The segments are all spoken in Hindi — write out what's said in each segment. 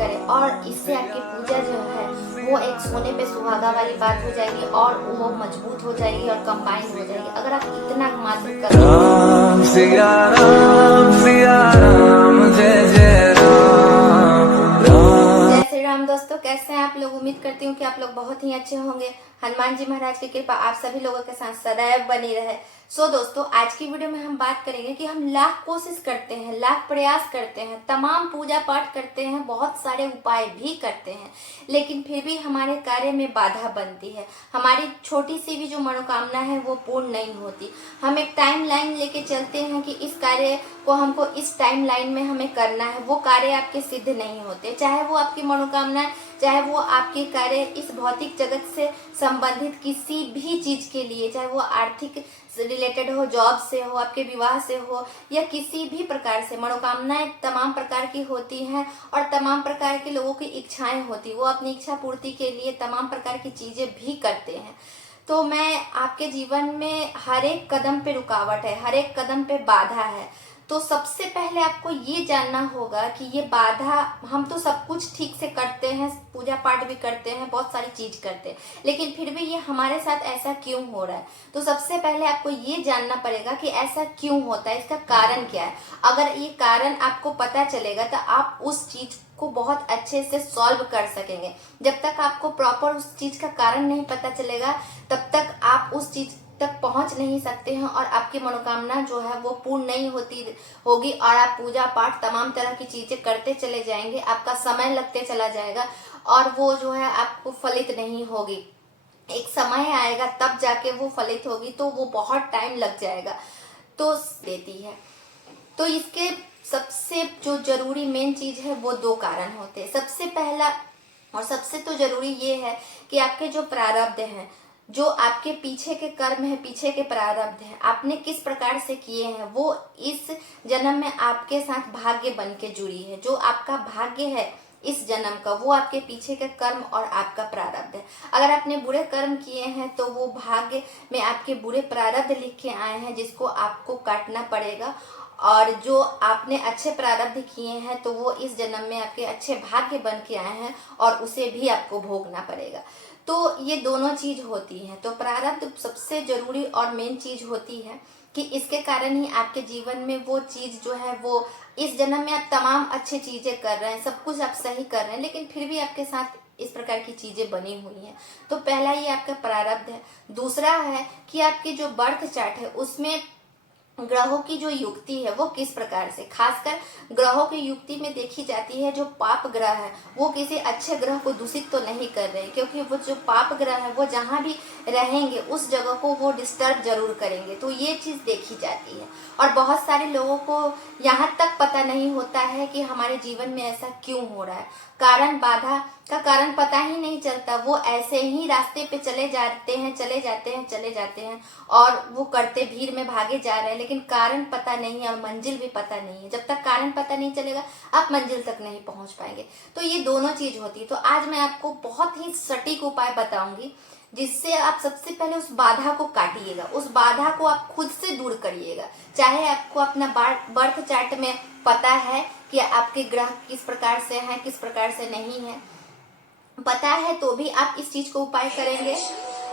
करें और इससे आपकी पूजा जो है वो एक सोने पे सुहागा वाली बात हो जाएगी और वो मजबूत हो जाएगी और कंबाइन हो जाएगी। अगर आप इतना मात्र करें। राम सिया राम जय जय राम राम। जय श्री राम। दोस्तों, कैसे हैं आप लोग? उम्मीद करती हूँ कि आप लोग बहुत ही अच्छे होंगे। हनुमान जी महाराज की कृपा आप सभी लोगों के साथ सदैव बनी रहे। दोस्तों, आज की वीडियो में हम बात करेंगे कि हम लाख कोशिश करते हैं, लाख प्रयास करते हैं, तमाम पूजा पाठ करते हैं, बहुत सारे उपाय भी करते हैं, लेकिन फिर भी हमारे कार्य में बाधा बनती है। हमारी छोटी सी भी जो मनोकामना है वो पूर्ण नहीं होती। हम एक टाइम लाइन लेके चलते हैं कि इस कार्य को हमको इस टाइम लाइन में हमें करना है, वो कार्य आपके सिद्ध नहीं होते। चाहे वो आपकी मनोकामना, चाहे वो आपके कार्य इस भौतिक जगत से संबंधित किसी भी चीज के लिए, चाहे वो आर्थिक रिलेटेड हो, जॉब से हो, आपके विवाह से हो, या किसी भी प्रकार से। मनोकामनाएं तमाम प्रकार की होती हैं और तमाम प्रकार के लोगों की इच्छाएं होती, वो अपनी इच्छा पूर्ति के लिए तमाम प्रकार की चीजें भी करते हैं। तो मैं आपके जीवन में हर एक कदम पे रुकावट है, हर एक कदम पे बाधा है। तो सबसे पहले आपको ये जानना होगा कि ये बाधा, हम तो सब कुछ ठीक से करते हैं, पूजा पाठ भी करते हैं, बहुत सारी चीज करते हैं, लेकिन फिर भी ये हमारे साथ ऐसा क्यों हो रहा है। तो सबसे पहले आपको ये जानना पड़ेगा कि ऐसा क्यों होता है, इसका कारण क्या है। अगर ये कारण आपको पता चलेगा तो आप उस चीज को बहुत अच्छे से सॉल्व कर सकेंगे। जब तक आपको प्रॉपर उस चीज का कारण नहीं पता चलेगा, तब तक आप उस चीज तक पहुंच नहीं सकते हैं और आपकी मनोकामना जो है वो पूर्ण नहीं होगी और आप पूजा पाठ तमाम तरह की चीजें करते चले जाएंगे, आपका समय लगते चला जाएगा और वो जो है आपको फलित नहीं होगी। एक समय आएगा तब जाके वो फलित होगी, तो वो बहुत टाइम लग जाएगा। तो देती है। तो इसके सबसे जो जरूरी मेन चीज है वो दो कारण होते हैं। सबसे पहला और सबसे तो जरूरी ये है कि आपके जो प्रारब्ध हैं, जो आपके पीछे के कर्म है, पीछे के प्रारब्ध है, आपने किस प्रकार से किए हैं, वो इस जन्म में आपके साथ भाग्य बन के जुड़ी है। जो आपका भाग्य है इस जन्म का, वो आपके पीछे के कर्म और आपका प्रारब्ध है। अगर आपने बुरे कर्म किए हैं तो वो भाग्य में आपके बुरे प्रारब्ध लिख के आए हैं, जिसको आपको काटना पड़ेगा। और जो आपने अच्छे प्रारब्ध किए हैं तो वो इस जन्म में आपके अच्छे भाग्य बन के आए हैं और उसे भी आपको भोगना पड़ेगा। तो ये दोनों चीज होती हैं। तो प्रारब्ध सबसे जरूरी और मेन चीज होती है कि इसके कारण ही आपके जीवन में वो चीज जो है वो इस जन्म में आप तमाम अच्छी चीजें कर रहे हैं, सब कुछ आप सही कर रहे हैं, लेकिन फिर भी आपके साथ इस प्रकार की चीजें बनी हुई हैं। तो पहला ये आपका प्रारब्ध है। दूसरा है कि आपकी जो बर्थ चार्ट है उसमें ग्रहों की जो युक्ति है वो किस प्रकार से, खासकर ग्रहों की युक्ति में देखी जाती है। जो पाप ग्रह है वो किसी अच्छे ग्रह को दूषित तो नहीं कर रहे, क्योंकि वो जो पाप ग्रह है वो जहां भी रहेंगे उस जगह को वो डिस्टर्ब जरूर करेंगे। तो ये चीज देखी जाती है और बहुत सारे लोगों को यहाँ तक पता नहीं होता है कि हमारे जीवन में ऐसा क्यों हो रहा है। कारण, बाधा का कारण पता ही नहीं चलता। वो ऐसे ही रास्ते पे चले जाते हैं, चले जाते हैं और वो करते भीड़ में भागे जा रहे हैं, लेकिन कारण पता नहीं है और मंजिल भी पता नहीं है। जब तक कारण पता नहीं चलेगा आप मंजिल तक नहीं पहुंच पाएंगे। तो ये दोनों चीज होती है। तो आज मैं आपको बहुत ही सटीक उपाय बताऊंगी, जिससे आप सबसे पहले उस बाधा को काटिएगा, उस बाधा को आप खुद से दूर करिएगा। चाहे आपको अपना बर्थ चार्ट में पता है कि आपके ग्रह किस प्रकार से हैं, किस प्रकार से नहीं है, पता है तो भी आप इस चीज को उपाय करेंगे,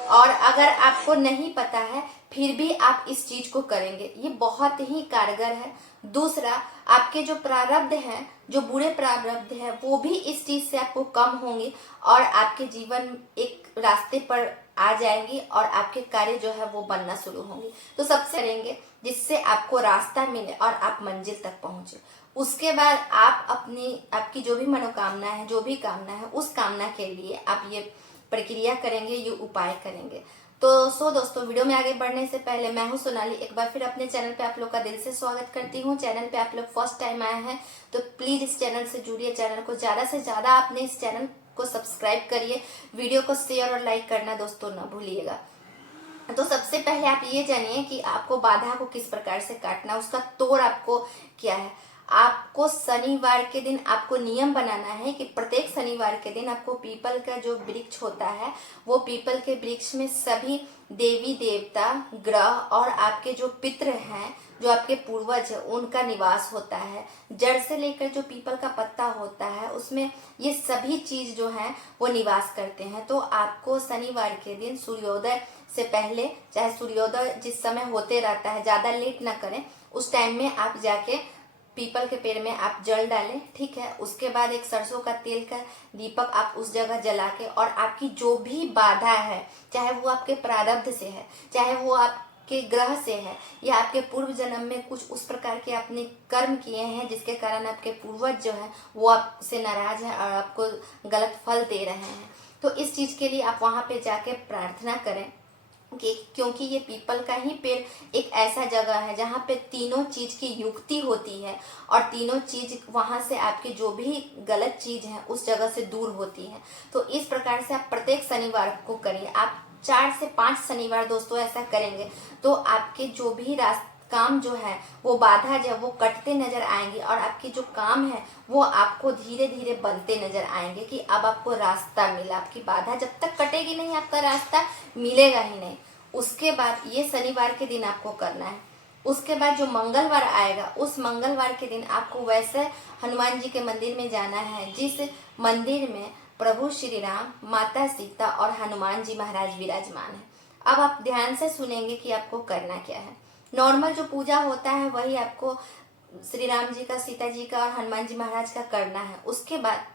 और अगर आपको नहीं पता है फिर भी आप इस चीज को करेंगे, ये बहुत ही कारगर है। दूसरा, आपके जो प्रारब्ध हैं, जो बुरे प्रारब्ध हैं, वो भी इस चीज से आपको कम होंगे और आपके जीवन एक रास्ते पर आ जाएंगी और आपके कार्य जो है वो बनना शुरू होंगे। तो सबसे करेंगे जिससे आपको रास्ता मिले और आप मंजिल तक पहुंचे। उसके बाद आप आपकी जो भी मनोकामना है, जो भी कामना है, उस कामना के लिए आप ये प्रक्रिया करेंगे, ये उपाय करेंगे। तो दोस्तों, वीडियो में आगे बढ़ने से पहले मैं हूं सोनाली, एक बार फिर अपने चैनल पे आप लोग का दिल से स्वागत करती हूं। चैनल पे आप लोग फर्स्ट टाइम आए हैं तो प्लीज इस चैनल से जुड़िए, चैनल को ज्यादा से ज्यादा आपने इस चैनल को सब्सक्राइब करिए, वीडियो को शेयर और लाइक करना दोस्तों ना भूलिएगा। तो सबसे पहले आप ये जानिए कि आपको बाधा को किस प्रकार से काटना, उसका तोड़ आपको क्या है। आपको शनिवार के दिन आपको नियम बनाना है कि प्रत्येक शनिवार के दिन आपको पीपल का जो वृक्ष होता है वो पीपल के वृक्ष में सभी देवी देवता, ग्रह और आपके जो पितृ हैं, जो आपके पूर्वज है, उनका निवास होता है। जड़ से लेकर जो पीपल का पत्ता होता है उसमें ये सभी चीज जो है वो निवास करते हैं। तो आपको शनिवार के दिन सूर्योदय से पहले, चाहे सूर्योदय जिस समय होते रहता है, ज्यादा लेट ना करें, उस टाइम में आप जाके पीपल के पेड़ में आप जल डालें, ठीक है। उसके बाद एक सरसों का तेल का दीपक आप उस जगह जला के, और आपकी जो भी बाधा है, चाहे वो आपके प्रारब्ध से है, चाहे वो आपके ग्रह से है, या आपके पूर्व जन्म में कुछ उस प्रकार के आपने कर्म किए हैं जिसके कारण आपके पूर्वज जो है वो आपसे नाराज है और आपको गलत फल दे रहे हैं, तो इस चीज के लिए आप वहां पे जाके प्रार्थना करें कि, क्योंकि ये पीपल का ही पेड़ एक ऐसा जगह है जहाँ पे तीनों चीज की युक्ति होती है और तीनों चीज वहां से आपकी जो भी गलत चीज है उस जगह से दूर होती है। तो इस प्रकार से आप प्रत्येक शनिवार को करिए। आप 4 से 5 शनिवार दोस्तों ऐसा करेंगे तो आपके जो भी काम जो है वो बाधा जो है वो कटते नजर आएंगे, और आपके जो काम है वो आपको धीरे धीरे बनते नजर आएंगे कि अब आपको रास्ता मिला। आपकी बाधा जब तक कटेगी नहीं आपका रास्ता मिलेगा ही नहीं। उसके बाद ये शनिवार के दिन आपको करना है। उसके बाद जो मंगलवार आएगा उस मंगलवार के दिन आपको वैसे हनुमान जी के मंदिर में जाना है जिस मंदिर में प्रभु श्री राम, माता सीता और हनुमान जी महाराज विराजमान है। अब आप ध्यान से सुनेंगे कि आपको करना क्या है। नॉर्मल जो पूजा होता है वही आपको श्री राम जी का, सीता जी का और हनुमान जी महाराज का करना है। उसके बाद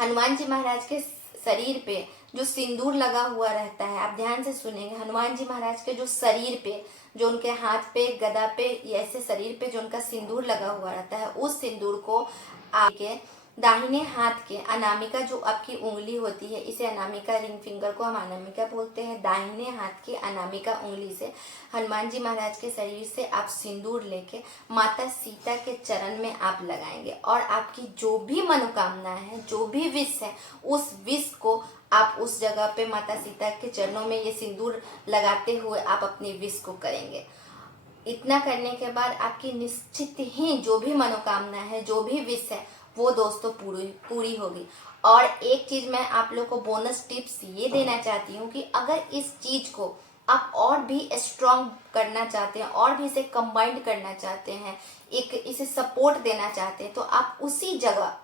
हनुमान जी महाराज के शरीर पे जो सिंदूर लगा हुआ रहता है, आप ध्यान से सुनेंगे, हनुमान जी महाराज के जो शरीर पे, जो उनके हाथ पे, गदा पे, ऐसे शरीर पे जो उनका सिंदूर लगा हुआ रहता है, उस सिंदूर को आपके दाहिने हाथ के अनामिका, जो आपकी उंगली होती है, इसे अनामिका, रिंग फिंगर को हम अनामिका बोलते हैं, दाहिने हाथ की अनामिका उंगली से हनुमान जी महाराज के शरीर से आप सिंदूर लेके माता सीता के चरण में आप लगाएंगे, और आपकी जो भी मनोकामना है, जो भी विश है, उस विश को आप उस जगह पे माता सीता के चरणों में ये सिंदूर लगाते हुए आप अपनी विश को करेंगे। इतना करने के बाद आपकी निश्चित ही जो भी मनोकामना है, जो भी विश है, वो दोस्तों पूरी होगी। और एक चीज मैं आप लोग को बोनस टिप्स ये देना चाहती हूँ कि अगर इस चीज को आप और भी स्ट्रॉन्ग करना चाहते हैं, और भी इसे कंबाइंड करना चाहते हैं, एक इसे सपोर्ट देना चाहते हैं, तो आप उसी जगह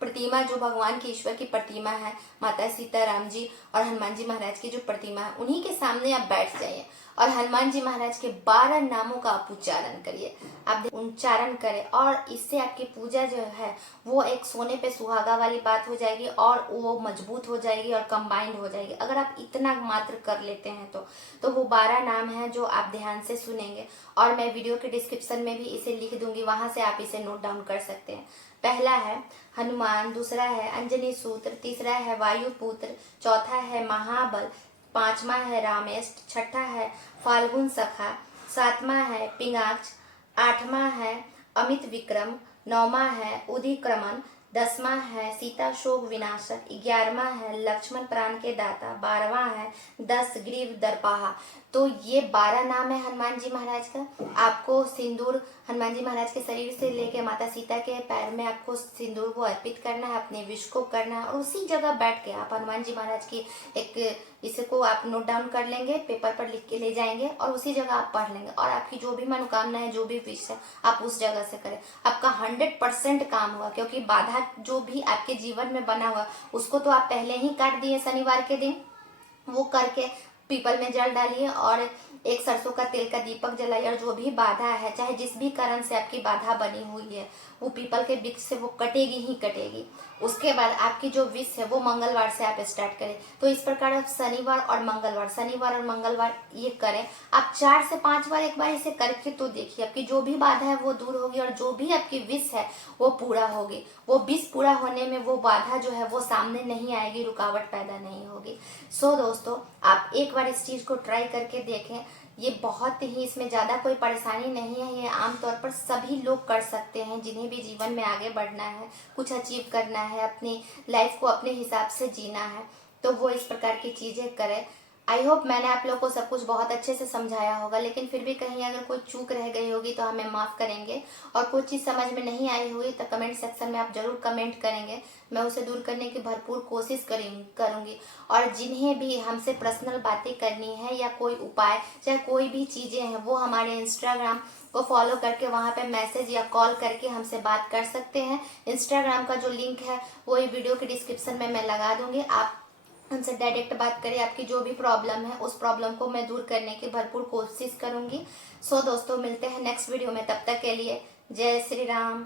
प्रतिमा, जो भगवान की, ईश्वर की प्रतिमा है, माता सीता, राम जी और हनुमान जी महाराज की जो प्रतिमा है, उन्हीं के सामने आप बैठ जाइए और हनुमान जी महाराज के 12 नामों का आप उच्चारण करिए। आप उच्चारण करें और इससे आपकी पूजा जो है वो एक सोने पे सुहागा वाली बात हो जाएगी और वो मजबूत हो जाएगी और कंबाइंड हो जाएगी। अगर आप इतना मात्र कर लेते हैं तो वो 12 नाम है जो आप ध्यान से सुनेंगे, और मैं वीडियो के डिस्क्रिप्शन में भी इसे लिख दूंगी, वहां से आप इसे नोट डाउन कर सकते हैं। पहला है हनुमान, दूसरा है अंजनी सूत्र, तीसरा है वायुपुत्र, चौथा है महाबल, पांचवा है रामेष्ट, छठा है फाल्गुन सखा, सातवां है पिंगाक्ष, आठवां है अमित विक्रम, नौवां है उदिक्रमन, 10वां है सीता शोक विनाशक, 11वां है लक्ष्मण प्राण के दाता, 12वां है 10 ग्रीव दर्पाहा। तो ये 12 नाम है हनुमान जी महाराज का। आपको सिंदूर हनुमान जी महाराज के शरीर से लेके माता सीता के पैर में आपको सिंदूर को अर्पित करना है, अपने विश को करना है, और उसी जगह बैठ के आप हनुमान जी महाराज की एक इसको आप नोट डाउन कर लेंगे, पेपर पर लिख के ले जाएंगे और उसी जगह आप पढ़ लेंगे, और आपकी जो भी मनोकामना है, जो भी विश है, आप उस जगह से करें। आपका 100% काम हुआ, क्योंकि बाधा जो भी आपके जीवन में बना हुआ उसको तो आप पहले ही काट दिए शनिवार के दिन। वो करके पीपल में जल डालिए और एक सरसों का तेल का दीपक जलाइए, और जो भी बाधा है, चाहे जिस भी कारण से आपकी बाधा बनी हुई है, वो पीपल के वृक्ष से वो कटेगी ही कटेगी। उसके बाद आपकी जो विश है वो मंगलवार से आप स्टार्ट करें। तो इस प्रकार आप शनिवार और मंगलवार ये करें। आप 4 से 5 बार एक बार इसे करके तो देखिए, आपकी जो भी बाधा है वो दूर होगी और जो भी आपकी विश है वो पूरा होगी। वो विश पूरा होने में वो बाधा जो है वो सामने नहीं आएगी, रुकावट पैदा नहीं होगी। सो दोस्तों, आप एक बार इस चीज को ट्राई करके देखें। ये बहुत ही, इसमें ज्यादा कोई परेशानी नहीं है। ये आमतौर पर सभी लोग कर सकते हैं जिन्हें भी जीवन में आगे बढ़ना है, कुछ अचीव करना है, अपनी लाइफ को अपने हिसाब से जीना है, तो वो इस प्रकार की चीजें करें। आई होप मैंने आप लोग को सब कुछ बहुत अच्छे से समझाया होगा, लेकिन फिर भी कहीं अगर कोई चूक रह गई होगी तो हमें माफ़ करेंगे। और कोई चीज़ समझ में नहीं आई होगी तो कमेंट सेक्शन में आप ज़रूर कमेंट करेंगे, मैं उसे दूर करने की भरपूर कोशिश करूँगी। और जिन्हें भी हमसे पर्सनल बातें करनी है या कोई उपाय चाहे कोई भी चीज़ें हैं, वो हमारे इंस्टाग्राम को फॉलो करके वहाँ पे मैसेज या कॉल करके हमसे बात कर सकते हैं। इंस्टाग्राम का जो लिंक है वो ये वीडियो के डिस्क्रिप्शन में मैं लगा दूंगी। आप हमसे डायरेक्ट बात करें, आपकी जो भी प्रॉब्लम है उस प्रॉब्लम को मैं दूर करने की भरपूर कोशिश करूंगी। सो दोस्तों, मिलते हैं नेक्स्ट वीडियो में, तब तक के लिए जय श्री राम।